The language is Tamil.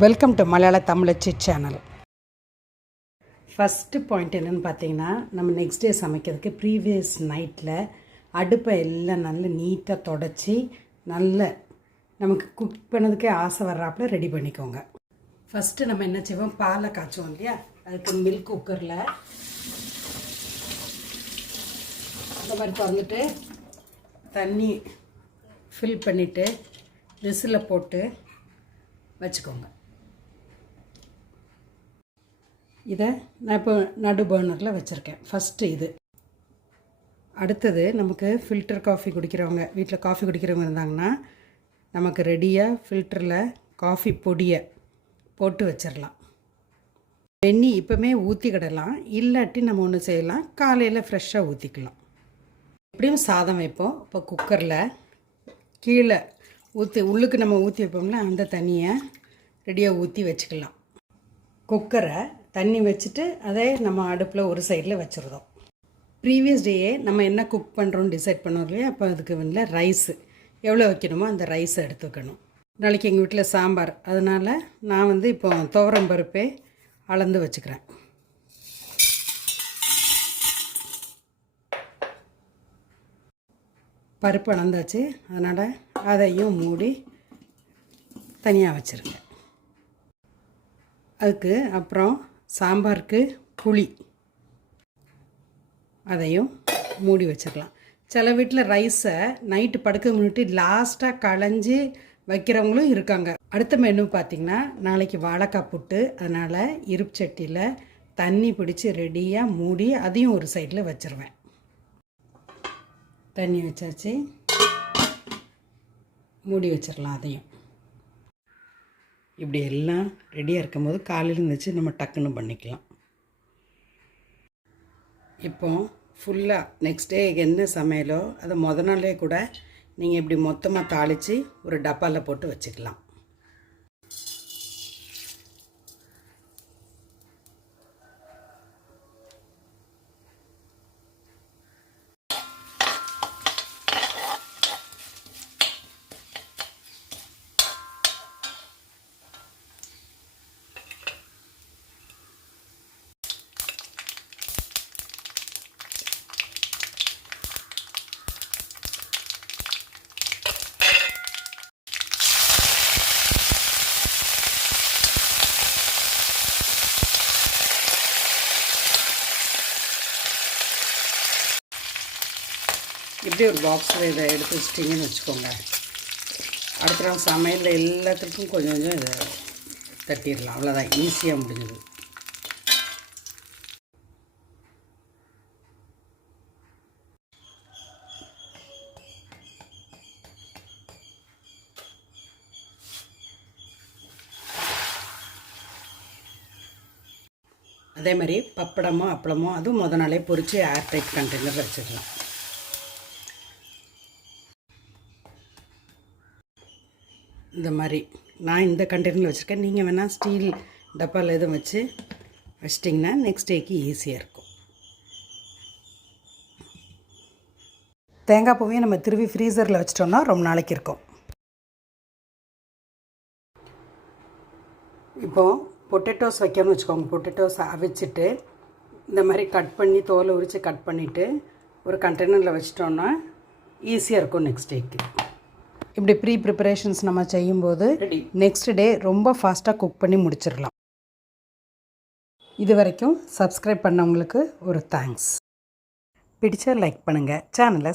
வெல்கம் டு மலையாள தமிழச்சி சேனல் ஃபஸ்ட்டு பாயிண்ட் என்னென்னு பார்த்தீங்கன்னா நம்ம நெக்ஸ்ட் டே சமைக்கிறதுக்கு ப்ரீவியஸ் நைட்டில் அடுப்பை எல்லாம் நல்லா நீட்டாக தொடச்சி நல்ல நமக்கு குக் பண்ணதுக்கே ஆசை வர்றாப்புல ரெடி பண்ணிக்கோங்க. ஃபஸ்ட்டு நம்ம என்ன செய்வோம்? பாலை காய்ச்சுவோம் இல்லையா? அதுக்கு மில்க் குக்கரில் இந்த மாதிரி திறந்துட்டு தண்ணி ஃபில் பண்ணிவிட்டு விசில் போட்டு வச்சுக்கோங்க. இதை நான் இப்போ நடு பர்னரில் வச்சுருக்கேன். ஃபஸ்ட்டு இது. அடுத்தது நமக்கு ஃபில்டர் காஃபி குடிக்கிறவங்க வீட்டில் காஃபி குடிக்கிறவங்க இருந்தாங்கன்னா நமக்கு ரெடியாக ஃபில்டரில் காஃபி பொடியை போட்டு வச்சிடலாம் வெந்நி இப்போமே ஊற்றிக்கிடலாம் இல்லாட்டி நம்ம ஒன்று செய்யலாம். காலையில் ஃப்ரெஷ்ஷாக ஊற்றிக்கலாம் எப்படியும் சாதம் வைப்போம். இப்போ குக்கரில் கீழே ஊற்றி உள்ளுக்கு நம்ம ஊற்றி வைப்போம்ல அந்த தண்ணியை ரெடியாக ஊற்றி வச்சுக்கலாம். குக்கரை தண்ணி வச்சுட்டு அதை நம்ம அடுப்பில் ஒரு சைடில் வச்சுருந்தோம். ப்ரீவியஸ் டேயே நம்ம என்ன குக் பண்ணுறோன்னு டிசைட் பண்ணோம் இல்லையா? அப்போ அதுக்கு வந்து ரைஸு எவ்வளோ வைக்கணுமோ அந்த ரைஸை எடுத்து வைக்கணும். நாளைக்கு எங்கள் வீட்டில் சாம்பார். அதனால் நான் வந்து இப்போ துவரம் பருப்பே அளந்து வச்சுக்கிறேன். பருப்பு அளந்தாச்சு. அதனால் அதையும் மூடி தனியாக வச்சுருங்க அதுக்கு அப்புறம் சாம்பாருக்கு புளி. அதையும் மூடி வச்சிடலாம் சில வீட்டில் ரைஸை நைட்டு படுக்க முன்னிட்டு லாஸ்ட்டாக களைஞ்சி வைக்கிறவங்களும் இருக்காங்க. அடுத்த மெனு பார்த்திங்கன்னா நாளைக்கு வாழைக்காய் புட்டு அதனால் இருப்பு சட்டியில் தண்ணி பிடிச்சி ரெடியாக மூடி அதையும் ஒரு சைடில் வச்சுருவேன். தண்ணி வச்சாச்சு. மூடி வச்சிடலாம் அதையும். இப்படி எல்லாம் ரெடியாக இருக்கும்போது காலையில் இருந்துச்சு நம்ம டக்குன்னு பண்ணிக்கலாம். இப்போ ஃபுல்லாக நெக்ஸ்ட் டே என்ன சமையலோ அதை முத நாளே கூட நீங்கள் இப்படி மொத்தமாக தாளித்து ஒரு டப்பாவில் போட்டு வச்சுக்கலாம். இப்படி ஒரு பாக்ஸில் இதை எடுத்து வச்சிட்டிங்கன்னு வச்சுக்கோங்க. அடுத்த நாள் சமையலில் எல்லாத்துக்கும் கொஞ்சம் கொஞ்சம் இதை தட்டிடலாம். அவ்வளோதான் ஈஸியாக முடிஞ்சது. அதே மாதிரி பப்படமோ அப்பளமோ அதுவும் முத நாளே பொரித்து ஏர் டைட் கண்டெய்னர் இந்த மாதிரி. நான் இந்த கண்டெய்னரில் வச்சுருக்கேன். நீங்கள் வேணால் ஸ்டீல் டப்பாவில் எதுவும் வச்சு வச்சிட்டிங்கன்னா நெக்ஸ்ட் டேக்கு ஈஸியாக இருக்கும். தேங்காய் பூவையும் நம்ம திருவி ஃப்ரீசரில் வச்சிட்டோம்னா ரொம்ப நாளைக்கு இருக்கும். இப்போது பொட்டேட்டோஸ் வைக்கணும்னு வச்சுக்கோங்க. பொட்டேட்டோஸ் அவிச்சிட்டு இந்த மாதிரி கட் பண்ணி தோலை உரித்து கட் பண்ணிவிட்டு ஒரு கண்டெய்னரில் வச்சிட்டோன்னா ஈஸியாக இருக்கும் நெக்ஸ்ட் டேக்கு இப்படி ப்ரீ ப்ரிப்பரேஷன்ஸ் நம்ம செய்யும்போது நெக்ஸ்ட் டே ரொம்ப ஃபாஸ்ட்டாக குக் பண்ணி முடிச்சிடலாம். இது வரைக்கும் சப்ஸ்கிரைப் பண்ணவங்களுக்கு ஒரு தேங்க்ஸ் பிடிச்சா லைக் பண்ணுங்கள் சேனலை